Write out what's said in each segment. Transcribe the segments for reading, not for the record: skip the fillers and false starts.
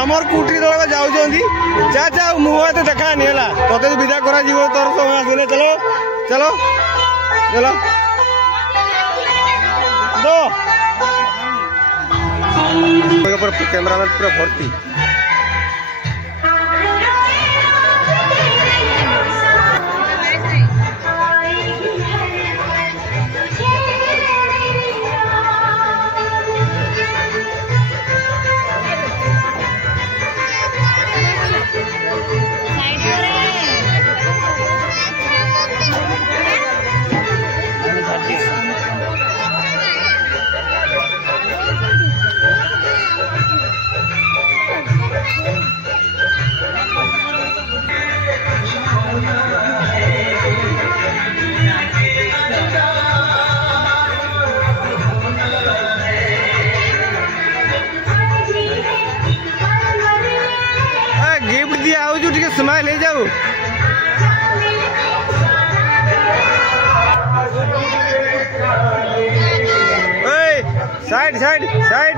आमर कुटी दल जाऊँगी जा जा मुँह तो देखानी है ते विदा करा तोर समय आसने चलो चलो चलो दो कैमरामैन पूरा भर्ती गिफ्ट दिया हो जो स्माइल ले जाओ साइड साइड साइड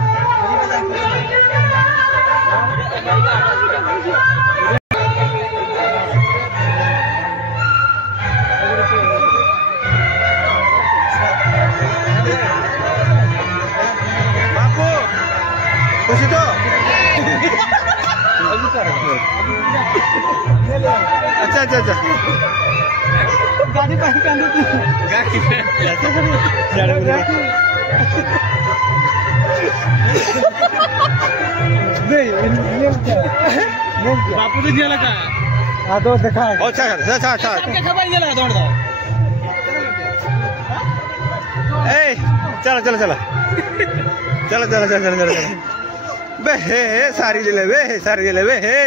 बापू खुशी तो अच्छा अच्छा अच्छा गाड़ी पाही कांदे बापू तो दिया लगा हां तो देखा अच्छा अच्छा अच्छा क्या भाई दिया दौड़ दो ए चलो चलो चलो चलो चलो चलो चलो बे हे सारी दिले बे सारी दिले बे हे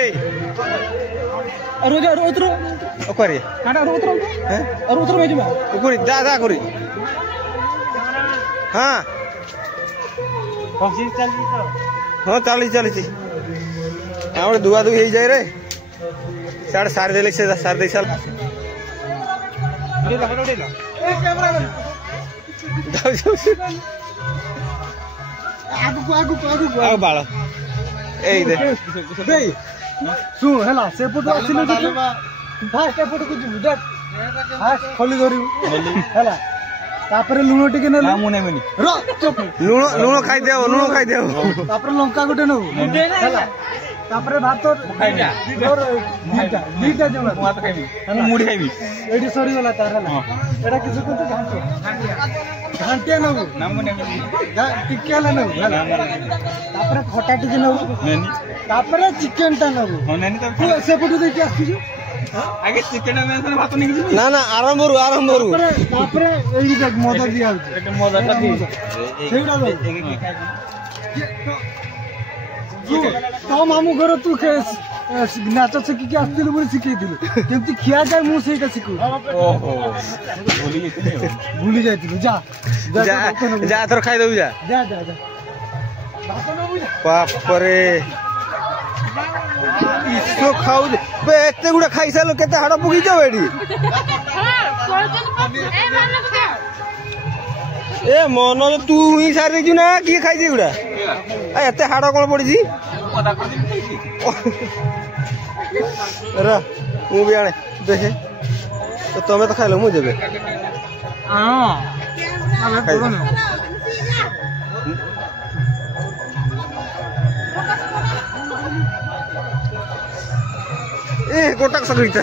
रोज उतरो ओकरे काटा उतरो हैं और उतरो में जमा ओकरे दादा करी हां कोशिश चल जी तो हां चली चली छी हमर दुआ दुई हे जाय रे साढ़े सारे देले से सारे दे साल उड़ेला उड़ेला ए कैमरा जाओ जाओ आगु बाल ए दे दे सुन हला से फोटो आसिलो जे फास्ट फोटो को देख फास्ट खोली धरिबु हला तापर लुण टिके ने मु नै मनी रो चुप लुण खाई देओ तापर लंका गोटे नो हला तापर भात खाइबा और दीटा जमा भात खाइबी हम मुड़ी खाइबी एडी सरी वाला तार हला एडा किछु को तो घंटे नो नाम ने टिके ला नो हला तापर खटा टिके नो नेनी तापर चिकन ता नो हो नेनी तो से फोटो देखि आसी जो आगे चिकन में भात नहीं ना ना आरंभ रू तापर एडी देख मजा दिया एक मजा ता दी सेडा तो मामू घर तू नाच शिखिक आसलु बोली शिखल केमती खिया जाए मुझे शिखु ओहो भूली जाइलु जा जा थोर खाई देबु जा जा जा जा बाप रे इसो खाऊ बे एते गुडा खाई सालो केते हाड़ पुगी जाओ एडी ए मन तू ही सारी देजु ना किए खाई दे गुडा एते हाड़ कोन पड़ी जी रा मु भी आने देखे तो तमे तो खाइलो मु जेबे हां ए गोटक सगळीता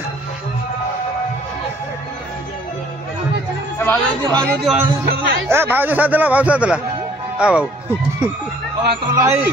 ए भाऊजी साथ देला आ बाबू आ तो लाई